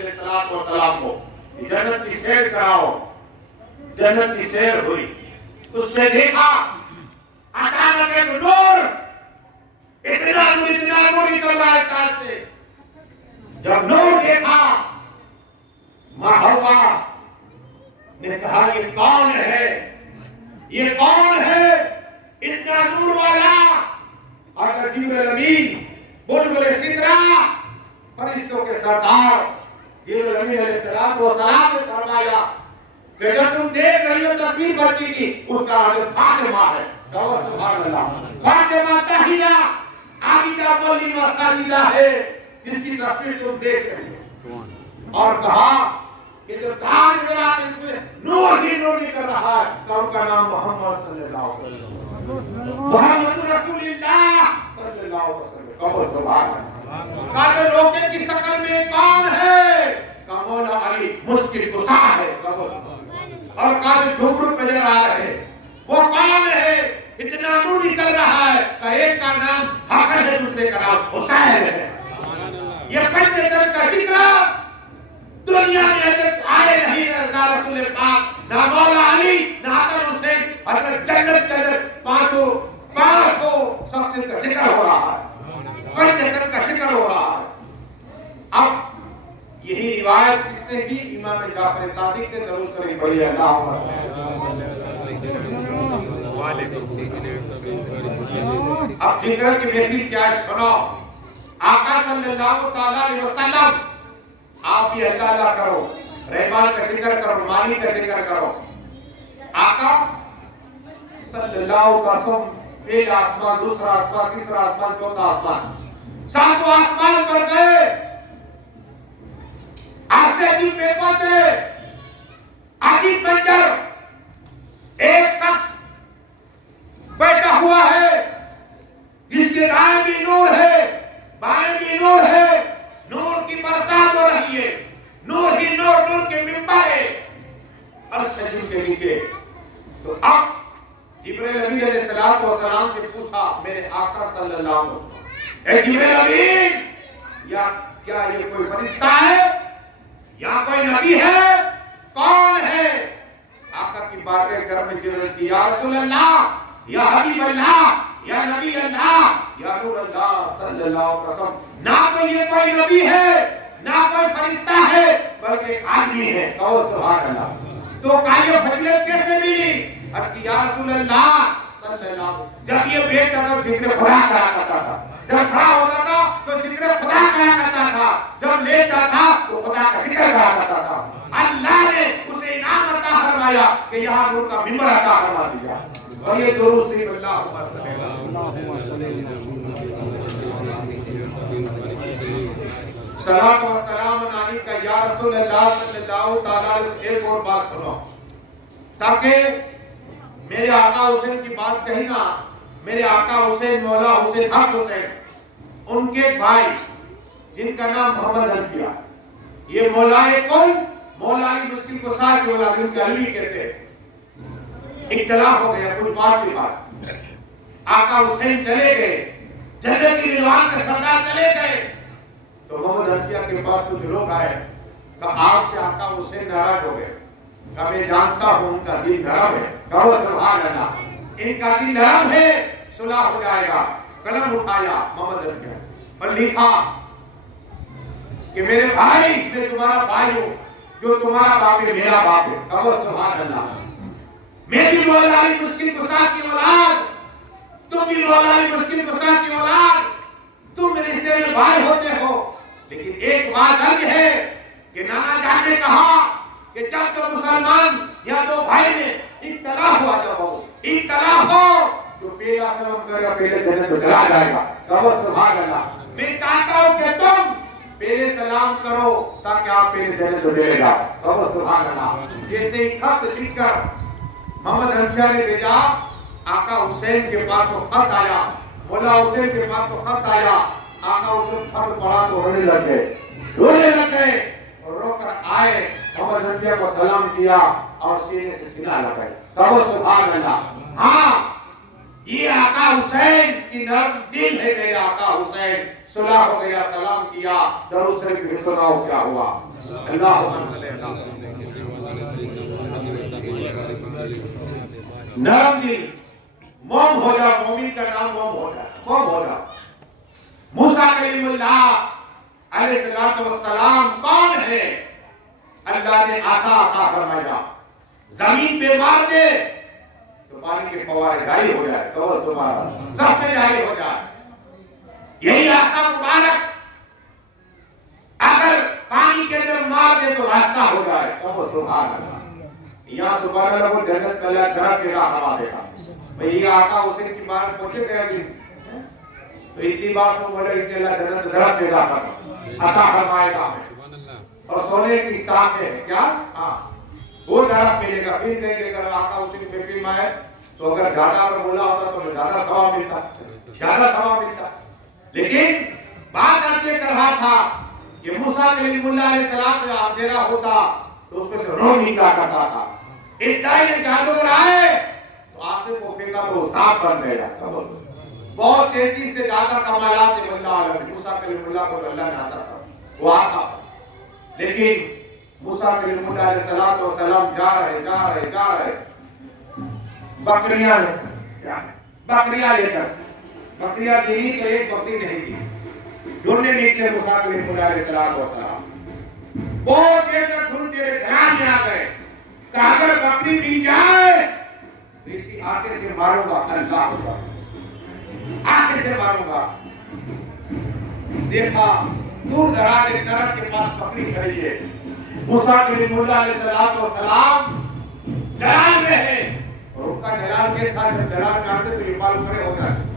علیہ السلام کو جنت کی سیر کراؤ. جنت کی سیر ہوئی. اس نے دیکھا اچانک ایک نور، اتنا نور نکل رہا ہے کان سے. جب نور دیکھا مرحبا نے کہا یہ کون ہے؟ یہ کون ہے اتنا نور والا؟ حضرت جبرائیل امین بلبل سدرہ فرشتوں کے سردار جبرائیل امین علیہ السلام نے فرمایا کہ جب تم دیکھ رہی ہو تصویر بچی کی، اس کا حضرت فاطمہ ہے. کہو سبحان اللہ. فاطمہ طاہرہ عابدہ ملمہ ساجدہ ہے جس کی تصویر تم دیکھ رہی ہو. اور کہا کہ جو تاج میرا اس میں نور ہی نور نکل رہا ہے، تو ان کا نام محمد صلی اللہ علیہ وسلم، محمد رسول اللہ صلی اللہ علیہ وسلم. کہو سبحان اللہ. کہا لوگوں کی شکل میں کون ہے؟ کہا مولا علی مشکل کشا ہے. کہو اور کہا جھوپڑوں پہ نظر آ رہے وہ کون ہے اتنا نور نکل رہا ہے؟ کہا ایک کا نام حسن ہے، دوسرے کا نام حسین ہے. یہ پنجتن کا ذکر دنیا میں آئے نہیں نہ رسول پاک، نہ مولا علی، نہ حسن حسین. حضرت جنت کے اندر پانچ کو سب سے کا ذکر ہو رہا ہے، پنجتن کا ذکر ہو رہا ہے. اب یہی روایت کس نے کی؟ امام جعفر صادق نے. درود شریف پڑھیے. اب ذکر کی بہترین کیا ہے سنو. آقا صلی اللہ تعالی علیہ وسلم آپ بھی اللہ کرو، رحمان کا ذکر کرو، مالک کا ذکر کرو. آقا صلی اللہ علیہ وسلم پہلا آسمان، دوسرا آسمان، تیسرا آسمان، چوتھا آسمان، ساتوں آسمان پر گئے. آسے عجیب پہ پہنچے. عجیب منظر، ایک شخص بیٹھا ہوا ہے جس کے دائیں بھی نور ہے، بائیں بھی نور ہے. نور کی برسات ہو رہی ہے، نور ہی نور، نور کے منبر ہے عرش عظیم کے نیچے. تو اب جبرائیل امین علیہ السلام سے پوچھا میرے آقا صلی اللہ علیہ وسلم، اے جبرائیل امین، یا کیا یہ کوئی فرشتہ ہے یا کوئی نبی ہے؟ کون ہے؟ آقا کی بارگاہ گھر میں جبرائیل کی، یا رسول اللہ، یا حبیب اللہ، یا نبی اللہ، یا نور اللہ صلی اللہ علیہ وسلم، نہ تو یہ کوئی نبی ہے نہ کوئی فرشتہ ہے بلکہ ایک آدمی ہے. کہو سبحان اللہ. تو کہا یہ فضیلت کیسے ملی؟ یا رسول اللہ صلی اللہ علیہ وسلم، جب یہ بیٹھتا تھا ذکر خدا کیا کرتا تھا، جب کھڑا ہوتا تھا تو ذکر خدا کیا کرتا تھا، جب لیٹا تھا تو خدا کا ذکر کیا کرتا تھا. اللہ نے اسے انعام عطا فرمایا کہ یہاں نور کا منبر عطا فرما دیا. اور یہ درود شریف اللہم صلی صلاۃ و سلام علیکہ یا رسول اللہ صلی اللہ تعالی علیہ وسلم. ایک اور بات سنو تاکہ میرے آقا حسین کی بات کہی نا. میرے آقا حسین، مولا حسین، حق حسین، ان کے بھائی جن کا نام محمد حنفیہ، یہ مولائے کل مولا علی مشکل کشا کی اولاد، ان کے علوی کہتے ہیں. اختلاف ہو گیا کچھ بات کی بات. آقا حسین چلے گئے، جنت کی رضوان کے سردار چلے گئے تو محمد حنفیہ کے پاس کچھ لوگ آئے کہ آپ سے آقا حسین ناراض ہو گئے. کہ میں جانتا ہوں ان کا دل نرم ہے. کہو سبحان اللہ. ان کا دل نرم ہے، صلح ہو جائے گا. قلم اٹھایا محمد حنفیہ اور لکھا کہ میرے بھائی، میں تمہارا بھائی ہوں، جو تمہارا باپ ہے میرا باپ ہے. کہو سبحان اللہ. میں بھی مولا علی مشکل کشا کی اولاد، تم بھی مولا علی مشکل کشا کی اولاد، تم رشتے میں بھائی ہوتے ہو. لیکن ایک بات الگ ہے کہ نانا جان نے کہا کہ جب تو مسلمان یا دو بھائی میں اختلاف ہوا، جب ہو اختلاف ہو تو پہلا سلام کرے گا، پہلے جنت میں چلا جائے گا. کہو سبحان اللہ. میں چاہتا ہوں کہ تم پہلے سلام کرو تاکہ آپ پہلے جنت میں چلے گا. کہو سبحان اللہ. جیسے ہی خط لکھ کر محمد حنفیہ نے بھیجا، آقا حسین کے پاس وہ خط آیا، مولا حسین کے پاس وہ خط آیا. آقا حسین خط پڑھا تو رونے لگ گئے اور رو کر آئے، محمد حنفیہ کو سلام کیا اور سینے سے سینہ لگائے. کہو سبحان اللہ. ہاں، یہ آقا حسین کی نرم دل ہے. میرے آقا حسین صلح ہو گیا، سلام کیا، درود شریف بھی سناؤ کیا ہوا. اللہم صلی اللہ. نرم دل، موم ہو جا. مومن کا نام موم ہو جا، موم ہو جا. موسیٰ کلیم اللہ علیہ السلام کون ہے؟ اللہ نے عصا عطا فرمایا، زمین پہ مار دے تو پانی کے فوارے جاری ہو جائے. سبحان اللہ، سب پہ جاری ہو جائے. یہی عصا مبارک اگر پانی کے اندر مار دے تو راستہ ہو جائے. سبحان اللہ. یہاں سبحان اللہ کو جنت کا درخت کے راہ ہوا دیکھا. بھئی یہ آقا حسین کی بات پوچھے گئے ابھی تو اتنی بات کو بولے کہ اللہ جنت درخت کے راہ عطا فرمائے گا. اور سونے کی ساکھ ہے کیا؟ ہاں وہ درخت ملے گا. پھر کہیں کہ اگر آقا حسین کی محفل میں آئے تو اگر زیادہ اگر بولا ہوتا تو زیادہ ثواب ملتا، زیادہ ثواب ملتا. لیکن بات کرتے کر رہا تھا کہ موسیٰ کلیم اللہ علیہ السلام کا اندھیرا ہوتا تو اس میں سے روح نکلا کرتا تھا. ابتدائی نے جادوگر آئے تو آسے کو پھینکا تو وہ صاف بن گیا. بہت تیزی سے زیادہ کمالات اللہ علیہ موسیٰ کلیم اللہ کو اللہ نے آتا تھا وہ آسا. لیکن موسیٰ کلیم اللہ علیہ السلام جا رہے بکریاں لے کر بکریاں دینی تو ایک بکری نہیں تھی. ڈھونڈنے نکلے موسیٰ کلیم اللہ علیہ السلام. بہت دیر تک ڈھونڈ تیرے دھیان میں آ گئے کہ اگر بکری مل جائے تو اسی آنکھیں سے ماروں گا. اللہ ہوگا آنکھیں سے ماروں گا. دیکھا دور دراز ایک درخت کے پاس بکری کھڑی ہے. موسیٰ کلیم اللہ علیہ السلام جلال میں ہے اور ان کا جلال کے ساتھ جب جلال میں آتے تو یہ بال کھڑے ہو جاتے،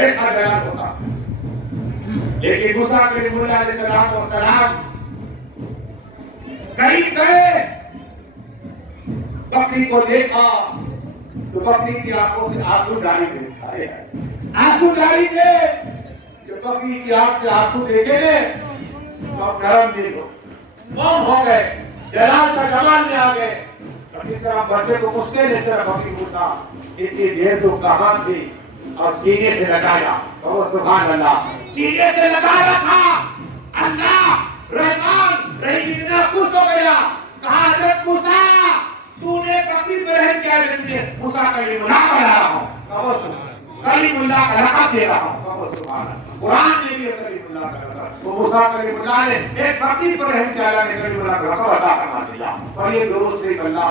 ایسا جلال ہوتا. لیکن موسیٰ کلیم اللہ علیہ السلام قریب گئے، بکری کو دیکھا تو بکری کی آنکھوں سے آنسو جاری تھے. آنسو جاری تھے. جب بکری کی آنکھ سے آنسو دیکھے تو اب نرم دل موم ہو گئے، جلال کا جمال میں آ گئے. جس طرح بچے کو پوچھتے جس طرح بکری پوچھا اتنی دیر تو کہاں تھی اور سینے سے لگایا. سبحان اللہ، سینے سے لگا رکھا. اللہ رحمان رحیم اتنا خوش ہو گیا. کہا حضرت موسیٰ تو نے بکری پر رحم کیا ہے؟ تجھے موسیٰ کلیم اللہ کا رہا ہوں، کلیم اللہ کا لقب دے رہا ہوں. سبحان اللہ، قرآن میں بھی کلیم اللہ کا لقب. تو موسیٰ کلیم اللہ نے ایک بکری پر رحم کیا، اللہ نے کلیم اللہ کا لقب عطا فرما دیا. اور یہ درود شریف اللہ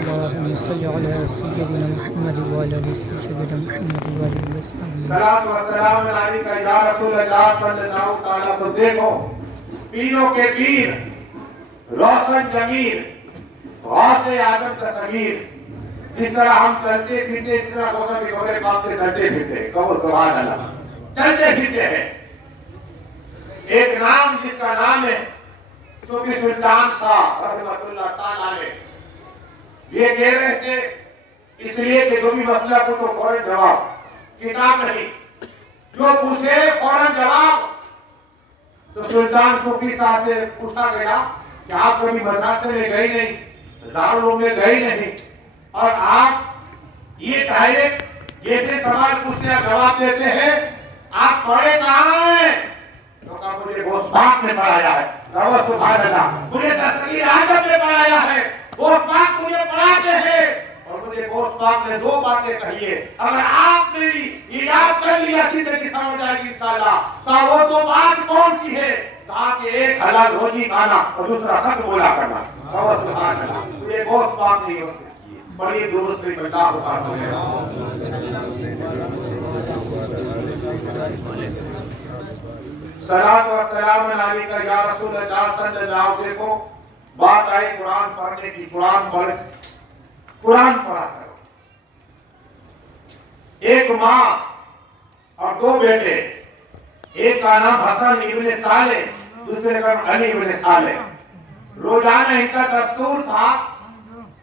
اللهم صل على سيدنا محمد وعلى آل سيدنا محمد وعلى آله وصحبه. صلاۃ و سلام علیک یا رسول اللہ صلی اللہ تعالی. تو دیکھو پیروں کے پیر، روشن ضمیر، غوث اعظم کا صغیر، جس طرح ہم چلتے پھرتے اس طرح غوث کے گھوڑے پاس سے چلتے پھرتے. کہو سبحان اللہ، چلتے پھرتے ہیں. ایک نام جس کا نام ہے صوفی سلطان شاہ رحمۃ اللہ تعالی علیہ. یہ کہہ رہے تھے اس لیے کہ جو بھی مسئلہ پوچھو فوراً جواب، کتاب نہیں، جو پوچھے فوراً جواب. تو سلطان صوفی صاحب سے پوچھا گیا کہ آپ کبھی مدرسے میں گئے نہیں، دارالعلوم میں گئے نہیں، اور آپ یہ ڈائریکٹ جیسے سوال پوچھتے ہیں جواب دیتے ہیں، آپ پڑھے کہاں ہیں؟ تو کہا مجھے غوث پاک نے پڑھایا ہے. سبحان اللہ، مجھے دستگیر اعظم نے پڑھایا ہے. غوث پاک مجھے پڑھاتے ہیں اور مجھے غوث پاک نے دو باتیں کہی ہے. اگر آپ نے یہ یاد کر لیا زندگی سمجھ جائے گی انشاءاللہ. کہا وہ دو بات کون سی ہے؟ کہا کہ ایک حلال روزی کھانا اور دوسرا سچ بولا کرنا. سبحان اللہ، مجھے غوث پاک نے بڑی درود شریف اللہ صلاۃ و سلام علیک یا رسول اللہ صلی اللہ علیہ. دیکھو بات آئی قرآن پڑھنے کی. قرآن پڑھا کرو. ایک ماں اور دو بیٹے، ایک کا نام حسن ابن صالح، دوسرے کا نام علی ابن صالح. روزانہ ان کا دستور تھا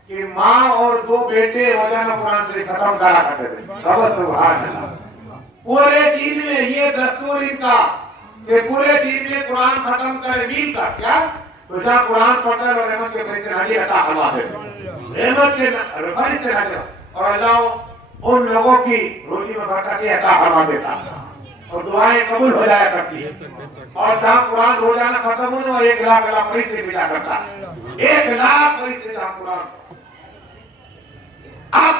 کہ ماں اور دو بیٹے روزانہ قرآن شریف ختم کرا کرتے تھے. سبحان اللہ، پورے دن میں یہ دستور ان کا کہ پورے دن میں قرآن ختم کرے. مل کر کیا تو جہاں قرآن پڑھتا ہے اور رحمت کے فرشتے نازل عطا فرما دیتے ہیں، رحمت کے فرشتے نازل، اور اللہ ان لوگوں کی روزی میں برکت عطا فرما دیتا ہے. اور دعائیں قبول ہو جایا کرتی ہے. اور جہاں قرآن روزانہ ختم ہونے وہ 1 لاکھ اللہ فرشتے بھیجا کرتا ہے. 1 لاکھ فرشتے جہاں قرآن. اب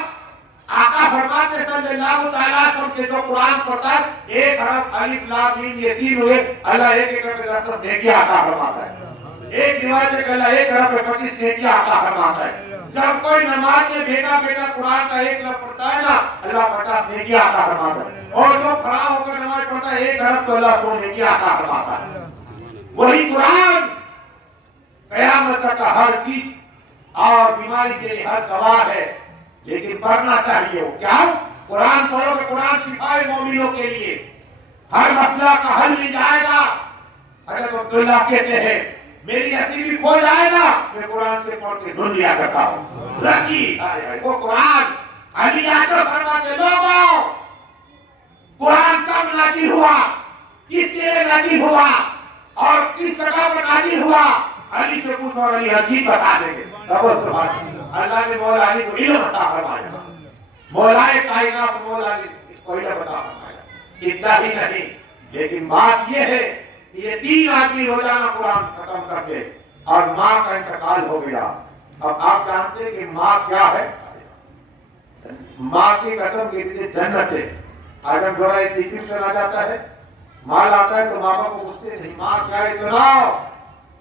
آقا فرماتے صلی اللہ تعالیٰ علیہ وسلم کے جو قرآن پڑھتا ہے 1 حرف الف لام میم یہ 3 ہوئے اللہ 1 حرف پہ 10 نیکیاں عطا فرماتا ہے. ایک روایت ہے کہ اللہ 1 حرف پہ 25 نیکیاں عطا فرماتا ہے. جب کوئی نماز میں بیٹا قرآن کا 1 لفظ پڑھتا ہے نا اللہ 50 نیکیاں عطا فرماتا ہے. اور جو کھڑا ہو کر نماز پڑھتا ہے 1 حرف تو اللہ 100 نیکیاں عطا فرماتا ہے. وہی قرآن قیامت تک کا ہر چیز اور بیماری کے لیے ہر دوا ہے. لیکن پڑھنا چاہیے ہو کیا قرآن پڑھو کہ قرآن شفائے مومنوں کے لیے ہر مسئلہ کا حل مل جائے گا. حضرت عبداللہ کہتے ہیں میری رسی بھی کھو جائے گا میں قرآن سے پڑھ کے ڈھونڈ لیا کرتا ہوں. رسی وہ قرآن علی آجر فرماتے لوگوں قرآن کب نازل ہوا کس لیے نازل ہوا اور کس جگہ پر نازل ہوا علی سے پوچھو اور علی حدیث بتا دیں گے. اللہ نے مولا علی کو علم عطا فرمایا. مولا کائنات مولا علی کو علم عطا فرمایا. اتنا ہی نہیں لیکن بات یہ ہے کہ یہ 3 آدمی روزانہ قرآن ختم کرتے اور ماں کا انتقال ہو گیا. اب آپ جانتے ہیں کہ ماں کیا ہے. ماں کی قسم کے لیے جنت ہے. آج ہم جو ایک ڈسکرپشن آ جاتا ہے مال آتا ہے تو ماں باپ کو پوچھتے نہیں ماں کیا ہے سناؤ.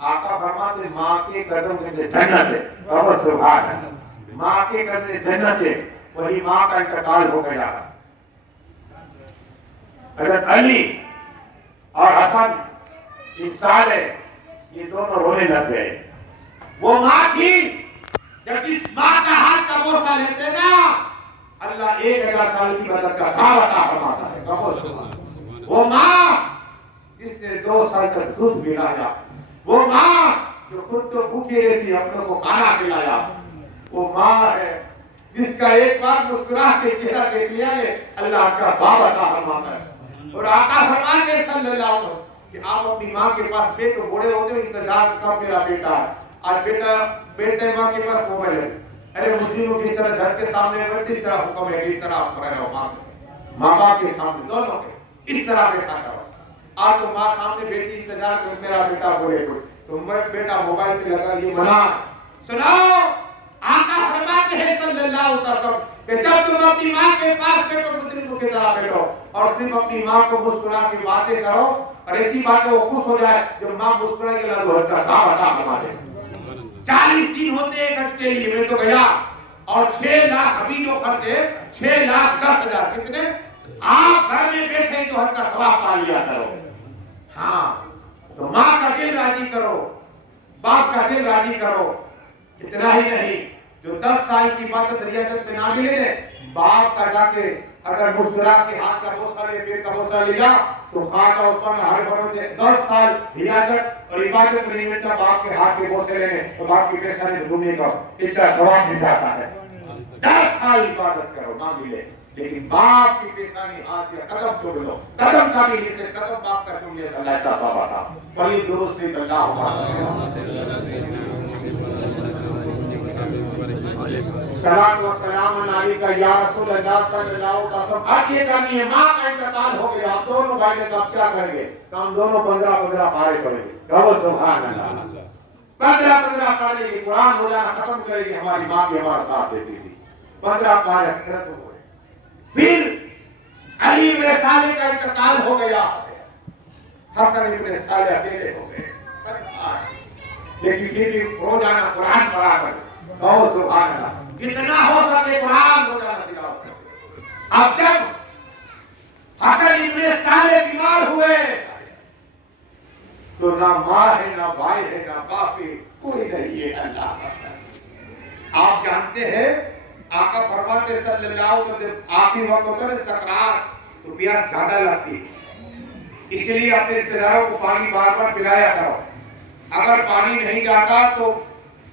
آقا فرماتے ماں کے قدم کے لیے جنت ہے. بہت سبحان ہے. ماں کے قدم سے جنت ہے. وہی ماں کا انتقال ہو گیا. حضرت علی اور حسن یہ دونوں رونے لگ گئے. وہ ماں تھی جب جس ماں کا ہاتھ کا بوسہ لیتے نا اللہ 1000 سال کی مدد کا ثواب عطا فرماتا ہے. وہ ماں جس نے 2 سال تک دودھ پلایا. وہ ماں جو خود تو بھوکی رہتی اپنوں کو کھانا پلایا. وہ ماں ہے جس کا ایک بار مسکرا کے چہرہ دیکھ لیا ہے اللہ کا ثواب عطا فرماتا ہے. اور آقا فرماتے ہیں صلی اللہ علیہ وسلم کہ آپ اپنی ماں کے پاس بیٹھو بوڑھے ہوتے ہو انتظار کب میرا بیٹا ہے. آج بیٹے ماں کے پاس موبائل ہے. ارے مسلموں کی اس طرح گھر کے سامنے بیٹھتے اس طرح حکم ہے اس طرح آپ رہے ہو ماں باپ کے سامنے دونوں کے اس طرح بیٹھا کرو. آج تو ماں سامنے بیٹھی انتظار کر میرا بیٹا بولے تو بیٹا موبائل پہ لگا یہ منع. سناؤ آقا فرماتے ہیں صلی اللہ علیہ وسلم کہ جب تم اپنی ماں کے پاس بیٹھو مسلموں کی طرح بیٹھو اور صرف اپنی ماں کو مسکرا کے باتیں کرو اور ایسی باتیں وہ خوش ہو جائے جب ماں مسکرا کے اللہ کا ثواب عطا فرما دے. 40 دن ہوتے ہیں گز کے لیے میں تو گیا اور 6 لاکھ ابھی جو خرچ ہے 6,10,000 کتنے آپ گھر میں بیٹھے تو ہر کا ثواب پا لیا کرو. ہاں تو ماں کا دل راضی کرو باپ کا دل راضی کرو. اتنا ہی نہیں جو 10 سال کی عبادت ریاضت میں نہ ملے باپ کا جا کے اگر مسکرا کے ہاتھ کا بوسہ لے پیٹ کا بوسہ لیا تو خواہ کا اس پر ہر بھروں سے 10 سال ریاضت اور عبادت میں نہیں ملتا باپ کے ہاتھ کے بوسے لینے تو باپ کی پیسہ نہیں دنیا کا اتنا ثواب مل جاتا ہے. 10 سال عبادت کرو نہ ملے لیکن باپ کی پیشانی ہاتھ یا قدم چھوڑ لو. قدم کا بھی حصے قدم باپ کا چھوڑ لیا اللہ کا بابا تھا بڑی درست نہیں اللہ ہوگا. سلام و سلام علیکہ یا رسول اللہ صلی اللہ علیہ وسلم. اب یہ کرنی ہے ماں کا انتقال ہو گیا آپ دونوں بھائی نے کب کیا کریں گے تو ہم دونوں 15 پارے پڑھیں گے. کہو سبحان اللہ. 15 پڑھ لیں گے قرآن روزانہ ختم کریں گے. ہماری ماں بھی ہمارا ساتھ دیتی تھی 15 پارے ختم ہوئے. پھر علی ابن صالح کا انتقال ہو گیا. حسن ابن صالح اکیلے ہو گئے لیکن پھر بھی روزانہ قرآن پڑھا کر کہو سبحان اللہ. کتنا ہو سکے قرآن روزانہ تلاوت کرو. اب جب حسن ابن صالح بیمار ہوئے تو نہ ماں ہے نہ بھائی ہے نہ باپ ہے کوئی نہیں ہے اللہ. آپ جانتے ہیں آقا فرماتے صلی اللہ علیہ وسلم جب آخری وقت ہوتا ہے سکرات تو پیاس زیادہ لگتی اس لیے اپنے رشتے داروں کو پانی بار بار پلایا کرو. اگر پانی نہیں جاتا تو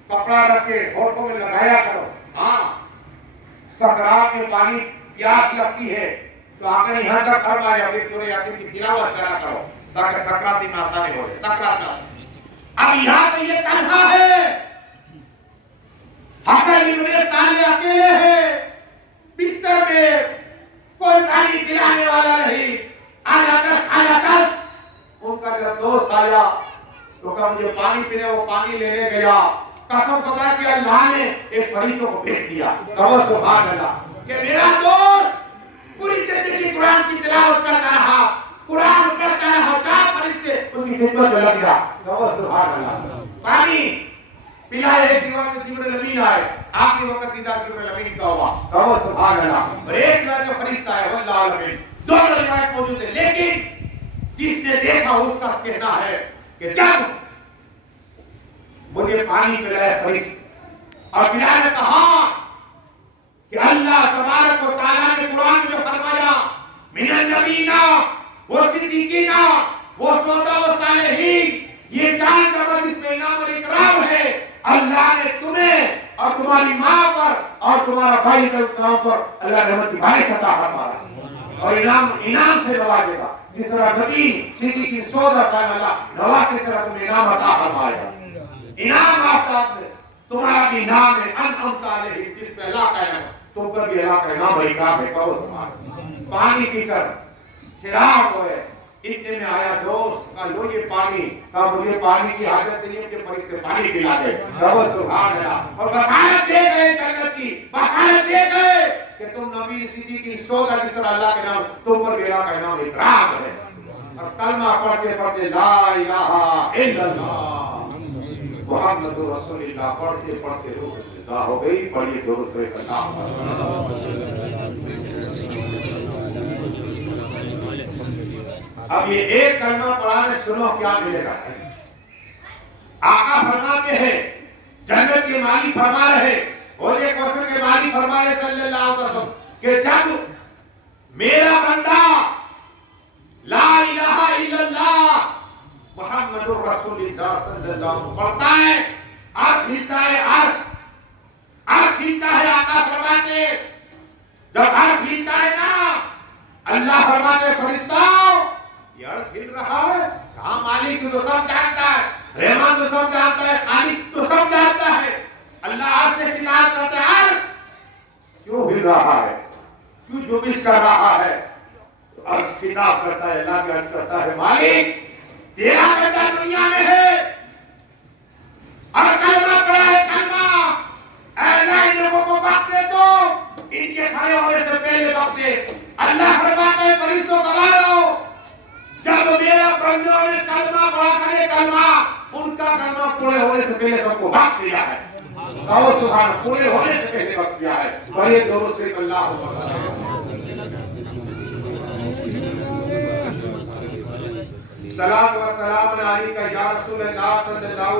کپڑا رکھ کے ہونٹوں میں لگایا کرو. ہاں سکرات میں پانی پیاس لگتی ہے تو آقا نے یہاں تک فرمایا پھر سورہ یاسین کی تلاوت کرا کرو تاکہ سکراتی میں آسانی ہو جائے. سکرات میں اب یہاں تو یہ تنہا ہے حسن ابن صالح اکیلے ہیں بستر میں کوئی پانی پلانے والا نہیں. اللہ پانی پینے وہ پانی لینے گیا، قسم خدا کہ اللہ نے ایک فرشتوں کو بھیج دیا، کہو سبحان اللہ، کہ میرا دوست پوری زندگی قرآن کی تلاوت کرتا رہا، قرآن پڑھتا رہا، کہاں فرشتے اس کی خدمت میں لگ گیا، کہو سبحان اللہ۔ پانی پلائے، ایک دیوار میں جبرائیل امین آئے، آخری وقت دیدار جبرائیل امین کا ہوا، کہو سبحان اللہ، اور ایک طرح کا فرشتہ ہے واللہ العالمین، دونوں روایت موجود ہے، لیکن جس نے دیکھا اس کا کہنا ہے کہ جب مجھے پانی پلائے فرشتہ، اور بلال نے کہا کہ اللہ تبارک و تعالیٰ نے قرآن میں فرمایا من النبیین و صدیقین و شہداء و صالحین، یہ چاند نمبر اس میں انعام اور اکرام ہے، اللہ نے تمہیں اور تمہاری ماں پر اور تمہارا بھائی پر اللہ رحمت کی بارش عطا فرمایا اور انعام سے نوازے گا، جس طرح نبی صدیقین شہداء کا اللہ نواز، اس طرح تمہیں انعام عطا فرمائے گا۔ انعام آفتاب میں تمہارا بھی نام ہے، انعمت علیہم، جس پہ اللہ کا نام، تم پر بھی اللہ کا نام اور اکرام ہے، کہو سبحان اللہ۔ پانی پی کر چراغ ہوئے، اتنے میں آیا دوست، کہا لو یہ پانی، کہا مجھے پانی کی حاجت نہیں ہے کہ فرشتے پانی پلا دے، کہو سبحان اللہ۔ اور بشارت دے گئے جنت کی، بشارت دے گئے کہ تم نبی صدیقین شہداء، جس طرح اللہ کے نام، تم پر بھی اللہ کا نام اکرام ہے۔ اور کلمہ پڑھتے پڑھتے لا الہ الا اللہ محمد رسول اللہ پڑھتے پڑھتے روح جدا ہو گئی۔ پڑھیے درود پہ کلام۔ اب یہ ایک کلمہ پڑھانے سنو کیا ملے گا۔ آقا فرماتے ہیں، جنت کے مالی فرما رہے، اور یہ کوثر کے مالی فرما رہے صلی اللہ علیہ وسلم کہ جب میرا بندہ لا الہ الا اللہ محمد رسول اللہ صلی اللہ علیہ وسلم پڑھتا ہے، عرش ہلتا ہے، عرش ہلتا ہے۔ آقا فرماتے ہیں جب عرش ہلتا ہے نا، اللہ فرماتے ہیں فرشتوں یہ عرش ہل رہا ہے، کہاں مالک تو سب جانتا ہے، رحمان تو سب جانتا ہے، خالق تو سب جانتا ہے۔ اللہ عرش سے خطاب کرتا ہے، عرش کیوں ہل رہا ہے، کیوں جنبش کر رہا ہے؟ عرش خطاب کرتا ہے، اللہ بھی عرض کرتا ہے مالک تیرا بندہ دنیا میں ہے اور کلمہ پڑھا ہے، کلمہ اے اللہ ان لوگوں کو بخش دے، تو ان کے کھڑے ہونے سے پہلے بخش دے۔ اللہ فرماتا ہے فرشتوں گوارو، جب میرا بندوں نے کلمہ پڑھا کرے، کلمہ ان کا کلمہ پورے ہونے سے پہلے سب کو بخش دیا ہے، کہو سبحان، پورے ہونے سے پہلے بخش دیا ہے۔ بڑے درود شریف اللہ صلاۃ و سلام علیک یا رسول اللہ صلی اللہ